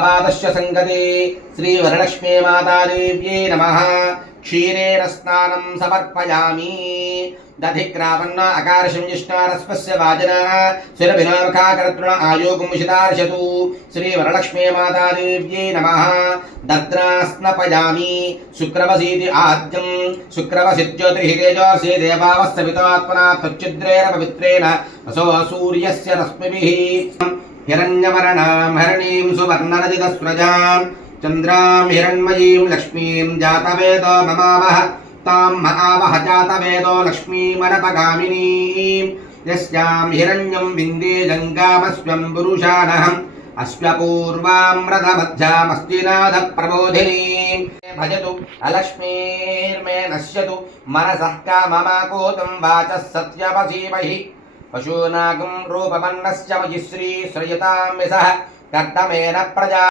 पादस्य संगते श्री वरलक्ष्मी मातादेव्यै नमः। क्षीरेण स्नानं समर्पयामि। दधिक्रावन्न अकारशं जिष्णारस्पस्य वाजना सुरभिनामखाकर्तृण आयोगमुषितार्षतु श्री वरलक्ष्मी मातादेव्यै नमः। दद्रास्नपयामि। शुक्रवसीति आद्यं शुक्रवसिद्योतिः तेजोऽसि देवावस्तवितात्मना त्वच्चिद्रेण पवित्रेण असो सूर्यस्य रश्मिभिः हिरण्यवर्णां हरणीं सुवर्णरजितस्रजां चन्द्रां हिरण्मयीं लक्ष्मीं जातवेदो ममावह तां महावह जातवेदो लक्ष्मीमनपगामिनीं यस्यां हिरण्यं विन्दे जङ्गामस्वं पुरुषाणहम् अश्वपूर्वां रथमध्यामस्तिनाथप्रबोधिनीं भजतु अलक्ष्मीर्मे नश्यतु मनसः काममाकोतं वाचः सत्यवसीमहि पशूनागं रूपमन्नस्य मयि श्री श्रयतां यशः कर्दमेन प्रजा